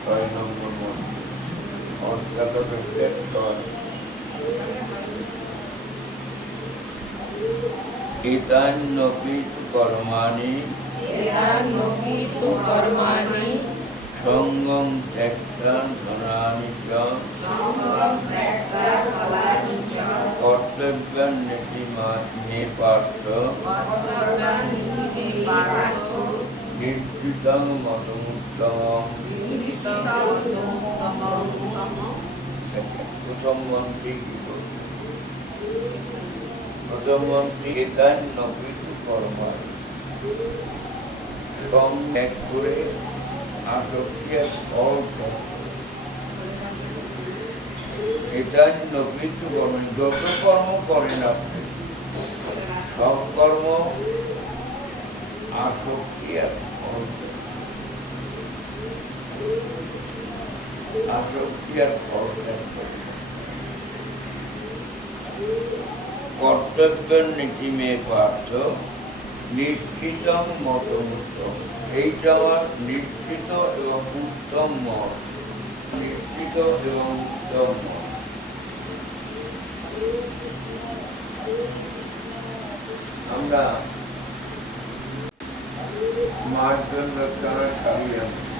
ছয় নম্বর অজ্ঞাতকে গ্রেপ্তার ইদান্যপিত কর্মাণি ইদান্যপিত কর্মাণি সঙ্গম ত্যাক্তা ধনানি চ। সঙ্গম ত্যাক্তা ধনানি চ। কর্তব্যান্যটি মে পার্থ কর্তব্যান্যটি মে পার্থ নির্দিতং মতমুত্তমং প্রথম মন্ত্রী প্রথম মন্ত্রী যত কর্ম করেন আপনি সব কর্ম আসক্তি ফল ভোগ। আসক্তি আর ফল ত্যাগ করে। কর্তব্যের নীতি মেয়ে পার্থ নিশ্চিত মতমুত্তম এইটা আমার নিশ্চিত এবং উত্তম মত নিশ্চিত এবং উত্তম মত আমরা মার জন্য আনি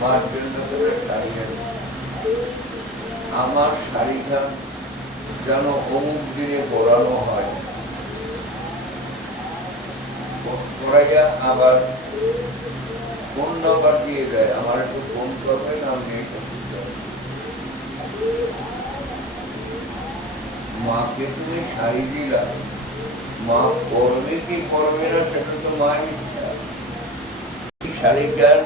মার জন্য শাড়ি আমার শাড়িটা যেন অমুক দিনে পরানো হয়। পড়াইয়া আবার ফোন নাম্বার দিয়ে দেয়। আমার একটু ফোন করবেন, আমি মাকে তুমি শাড়ি দিলা। মা পড়বে কি পড়বে না, সেটা তো মায়ের ইচ্ছা। শাড়িটার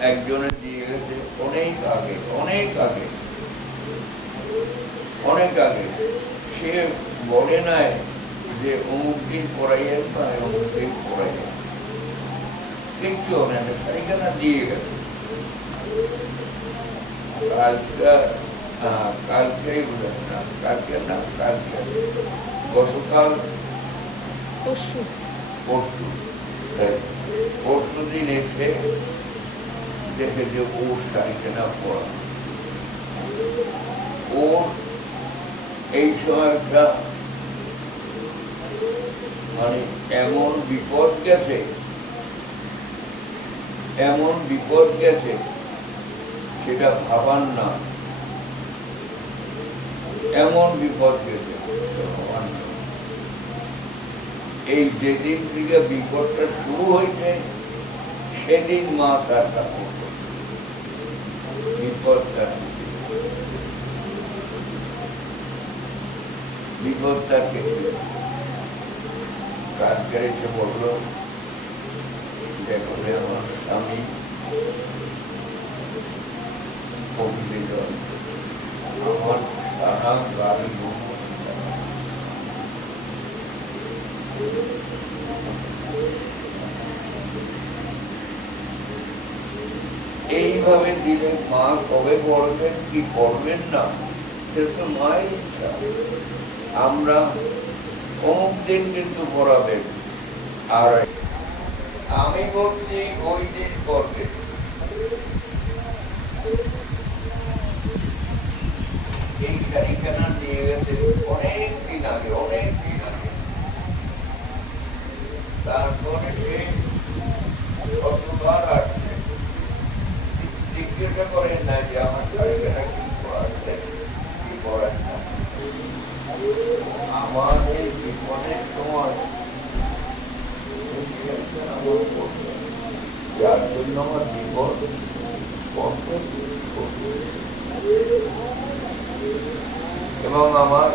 একজনে দিয়ে গেছে অনেক আগে অনেক আগে অনেক আগে সে বলে নাই যে অমুক দিন পড়াইয়েন বা অমুক দিন পড়াইয়েন কিচ্ছু হবে না শাড়িখানা দিয়ে গেছে। কালকে আহ, কালকেই বলে না কালকে না কালকে গতকাল পরশু। পরশু দিন এসে দেখে যে ও শাড়িখানা পরা ওর এই সময়টা মানে এমন বিপদ গেছে, এমন বিপদ গেছে, সেটা ভাবার না এমন বিপদ গেছে ভাবার। এই যেদিন থেকে বিপদটা শুরু হয়েছে, সেদিন মা তারটা করল বিপদটা বিপদটা কেটে কাজকে এসে বলল দেখো এইভাবে দিলে মা কবে পড়বেন, কি পড়বেন না? সেটা তো ইচ্ছা আমরা অমুক দিন কিন্তু পড়াবেন। আর আমি বলছি ওই দিন করবে এই দিয়ে গেছে অনেক দিন আগে, অনেক দিন আগে। তারপরে সে কতবার আসছে জিজ্ঞাসা করেন না যে আমার শাড়িখানা কি পড়াচ্ছে কি পড়াচ্ছে না। আমার এই বিপদের সময়। যার জন্য আমার বিপদ এবং আমার